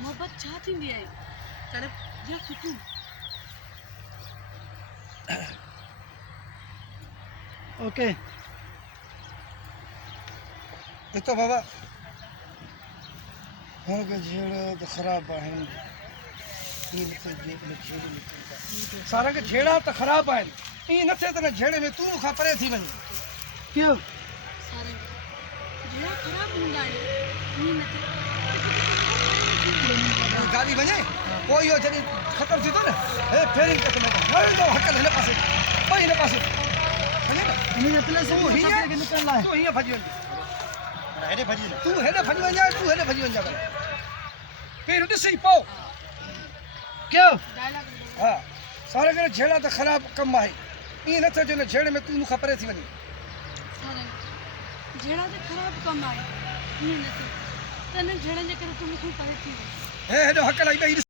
मोहब्बत छा थींदी आहे तड़प या सुकून ओके ॾिसो बाबा हुनखे झेड़ त ख़राबु आहिनि सारा खे झेड़ा त ख़राबु आहिनि ईअं न थिए त न झेड़े में तूं मूंखां परे थी वञे क्यों सारे जहिड़ा ख़राब हूंदा आहिनि ईअं न थिए गाॾी वञे पोइ इहो जॾहिं ख़तमु थी थो न हे फेरिंग ते हलंदो हकल हिन पासे पोइ हिन पासे सम्झे न हिनजे प्लेस तूं में हीअं खे निकिरण लाइ तूं हीअं भॼी वञ हेॾे भॼी न तूं हेॾे भॼी वञ तूं हेॾे भॼी वञ पहिरियों ॾिसई पोइ क्यों डायलॉग हा सारे खे झेड़ा त ख़राबु कमु आहे ईअं न थिए जो न झेड़े में तूं मूंखां परे थी वञे सारे जहिड़ा त ख़राब कमु आहे ईअं न थिए त हिन जहिड़नि जे करे तूं मूंखां परे थी वञे हे हेॾो हकल आई ॾेई